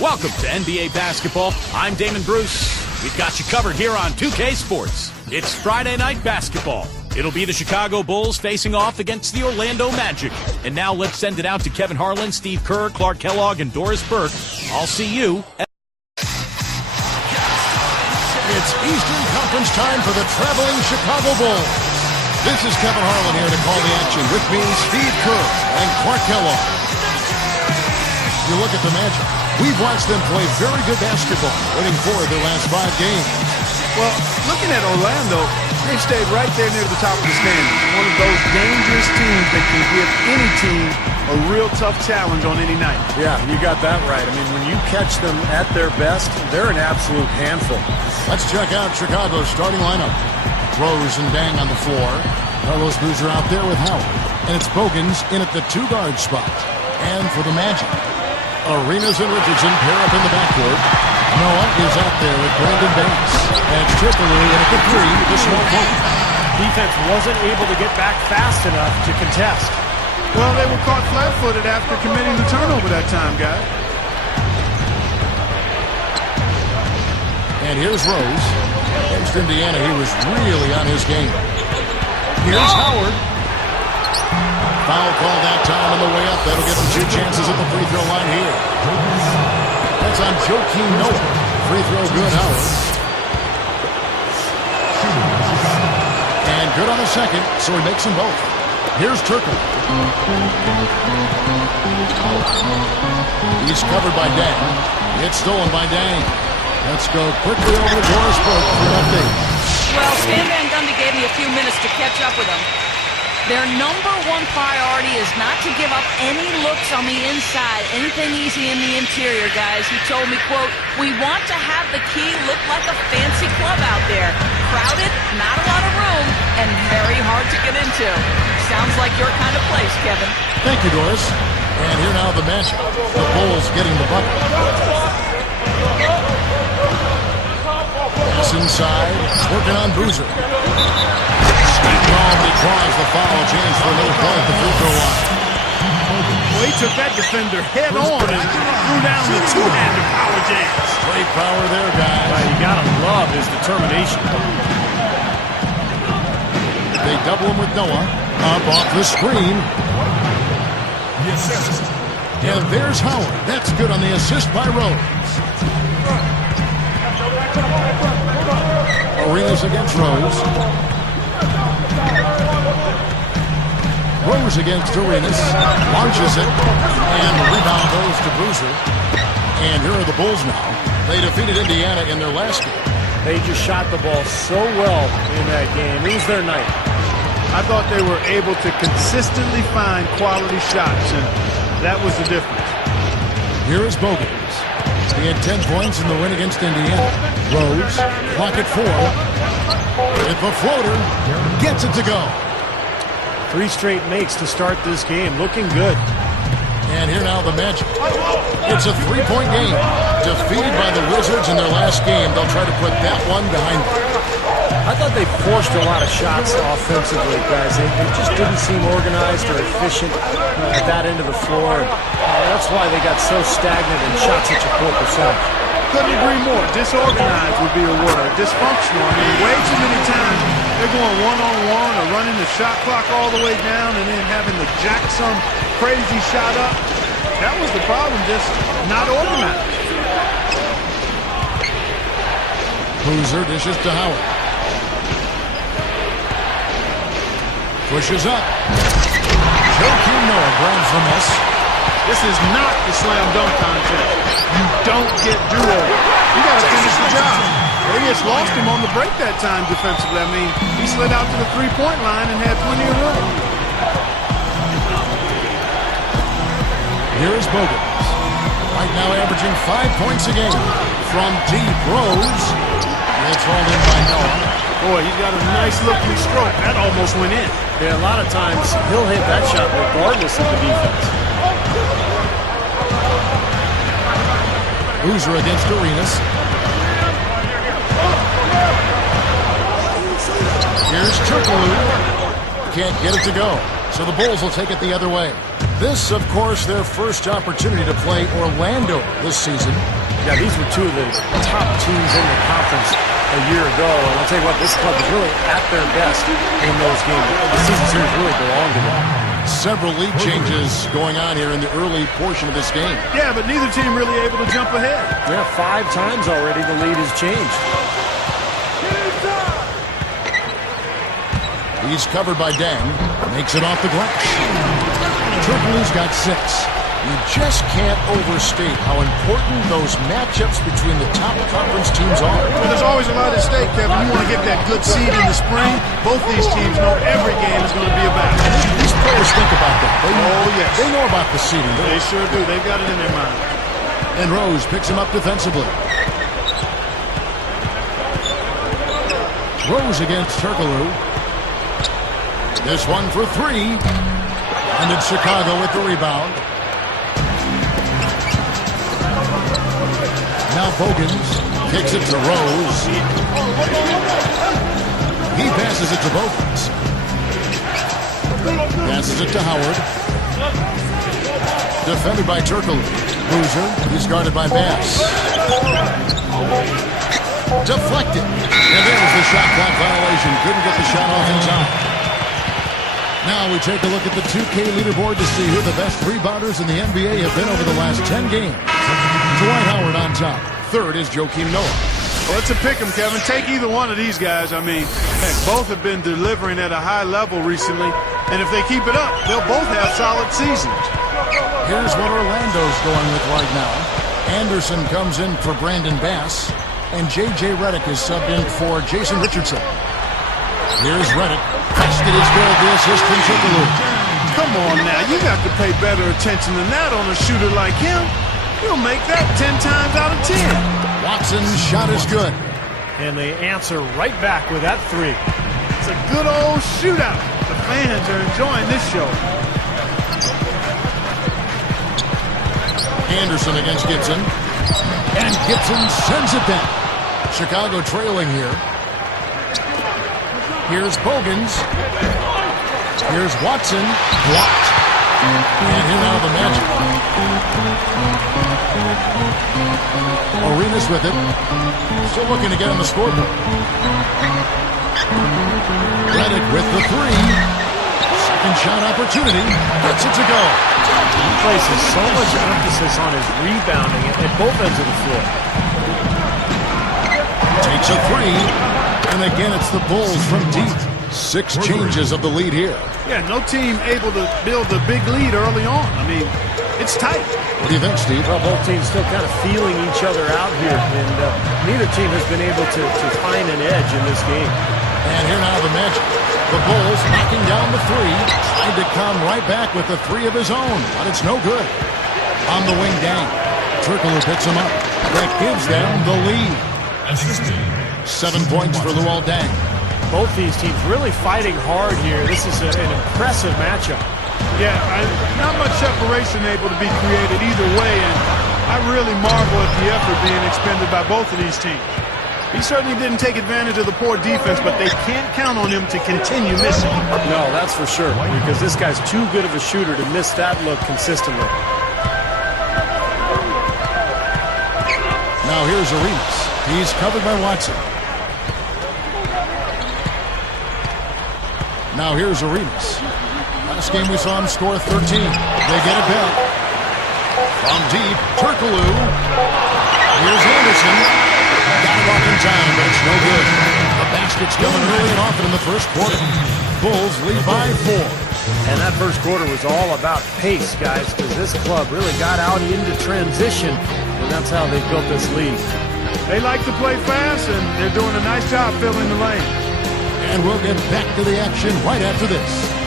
Welcome to NBA basketball. I'm Damon Bruce. We've got you covered here on 2K Sports. It's Friday night basketball. It'll be the Chicago Bulls facing off against the Orlando Magic. And now let's send it out to Kevin Harlan, Steve Kerr, Clark Kellogg, and Doris Burke. I'll see you. It's Eastern Conference time for the traveling Chicago Bulls. This is Kevin Harlan here to call the action. With me, Steve Kerr and Clark Kellogg. You look at the Magic. We've watched them play very good basketball, winning 4 of their last 5 games. Well, looking at Orlando, they've stayed right there near the top of the standings. One of those dangerous teams that can give any team a real tough challenge on any night. Yeah, you got that right. I mean, when you catch them at their best, they're an absolute handful. Let's check out Chicago's starting lineup. Rose and Dang on the floor. Carlos Boozer out there with Howard. And it's Bogans in at the 2-guard spot. And for the Magic, Arenas and Richardson pair up in the backcourt. Noah is out there with Brandon Banks. And Tripoli in at the 3, the small point. Defense wasn't able to get back fast enough to contest. Well, they were caught flat-footed after committing the turnover that time, guys. And here's Rose. Against Indiana, he was really on his game. Here's Howard. Foul call that time on the way up. That'll give him 2 chances at the free throw line here. That's on Joakim Noah. Free throw good, Howard. And good on the second, so he makes them both. Here's Turkle. He's covered by Dang. It's stolen by Dang. Let's go quickly over to Doris Burke for an update. Well, Stan Van Gundy gave me a few minutes to catch up with them. Their number 1 priority is not to give up any looks on the inside, anything easy in the interior, guys. He told me, quote, "We want to have the key look like a fancy club out there. Crowded, not a lot of room, and very hard to get into." Sounds like your kind of place, Kevin. Thank you, Doris. And here now the Magic. The Bulls getting the bucket. Pass inside. Working on Boozer. Steve Ballmer draws the foul. Chance for a little play at the free throw line. Well, he took that defender head on and threw down the 2-handed power jam. Great power there, guys. You gotta love his determination. They double him with Noah. Up off the screen. And there's Howard. That's good on the assist by Rose. Arenas against Rose. Rose against Arenas. Launches it. And the rebound goes to Boozer. And here are the Bulls now. They defeated Indiana in their last game. They just shot the ball so well in that game. It was their night. I thought they were able to consistently find quality shots, and that was the difference. Here is Bogans. He had 10 points in the win against Indiana. Rose, clock at 4. With the floater, gets it to go. 3 straight makes to start this game. Looking good. And here now the Magic. It's a 3-point game. Defeated by the Wizards in their last game. They'll try to put that one behind them. I thought they forced a lot of shots offensively, guys. They just didn't seem organized or efficient at that end of the floor. That's why they got so stagnant and shot such a poor percentage. Couldn't agree more. Disorganized would be a word. Dysfunctional. I mean, way too many times they're going one-on-one or running the shot clock all the way down and then having to jack some crazy shot up. That was the problem, just not organized. Boozer dishes to Howard. Pushes up. Joakim Noah grabs the miss. This is not the slam dunk contest. You don't get do-over. You got to finish the job. They just lost him on the break that time defensively. I mean, he slid out to the 3-point line and had plenty of room. Here is Bogans. Right now averaging 5 points a game. From deep, Rose. It's hauled in by Noah. Boy, he's got a nice looking stroke. That almost went in. Yeah, a lot of times he'll hit that shot regardless of the defense. Boozer against Arenas. Here's Turkoglu. Can't get it to go. So the Bulls will take it the other way. This, of course, their first opportunity to play Orlando this season. Yeah, these were two of the top teams in the conference a year ago. And I'll tell you what, this club is really at their best in those games. The season series really belonged to them. Several lead changes going on here in the early portion of this game. Yeah, but neither team really able to jump ahead. Yeah, 5 times already the lead has changed. He's covered by Dang. Makes it off the glass. Turkoglu's got 6. You just can't overstate how important those matchups between the top conference teams are. Well, there's always a lot at stake, Kevin. You want to get that good seed in the spring. Both these teams know every game is going to be a battle. These players think about that. Yes. They know about the seeding. They sure do. They've got it in their mind. And Rose picks him up defensively. Rose against Turkoglu. This one for 3. And it's Chicago with the rebound. Now Bogans kicks it to Rose. He passes it to Bogans. Passes it to Howard. Defended by Turkoglu. Boozer, he's guarded by Bass. Deflected. And there's the shot clock violation. Couldn't get the shot off in time. Now we take a look at the 2K leaderboard to see who the best rebounders in the NBA have been over the last 10 games. Dwight Howard on top. Third is Joakim Noah. Well, it's a pick 'em, Kevin. Take either one of these guys. I mean, heck, both have been delivering at a high level recently. And if they keep it up, they'll both have solid seasons. Here's what Orlando's going with right now. Anderson comes in for Brandon Bass. And J.J. Redick is subbed in for Jason Richardson. Here's Redick. Basket is good. The assist from Turkoglu. Come on now. You got to pay better attention than that on a shooter like him. He'll make that 10 times out of 10. Watson's shot is good. And they answer right back with that 3. It's a good old shootout. The fans are enjoying this show. Anderson against Gibson. And Gibson sends it down. Chicago trailing here. Here's Bogans. Here's Watson. Blocked. And here now the Magic. Arenas with it. Still looking to get on the scoreboard. Redick with the 3. Second shot opportunity. Gets it to go. He places so much emphasis on his rebounding at both ends of the floor. Takes a 3. And again, it's the Bulls from deep. 6 changes of the lead here. Yeah, no team able to build a big lead early on. I mean, it's tight. What do you think, Steve? Well, both teams still kind of feeling each other out here. And neither team has been able to find an edge in this game. And here now the Magic. The Bulls knocking down the 3. Tried to come right back with the 3 of his own. But it's no good. On the wing, Dang. Turkoglu picks him up. That gives them the lead. 7 points for Luol Deng. Both these teams really fighting hard here. This is an impressive matchup. Yeah, not much separation able to be created either way, and I really marvel at the effort being expended by both of these teams. He certainly didn't take advantage of the poor defense, but they can't count on him to continue missing. No, that's for sure, because this guy's too good of a shooter to miss that look consistently. Now here's Arenas. He's covered by Watson. Now here's Arenas. Last game we saw him score 13. They get it back. From deep, Turkoglu. Here's Anderson. Got it off in time, but it's no good. The basket's coming early and often in the first quarter. Bulls lead by 4. And that first quarter was all about pace, guys, because this club really got out into transition, and that's how they built this lead. They like to play fast, and they're doing a nice job filling the lane. And we'll get back to the action right after this.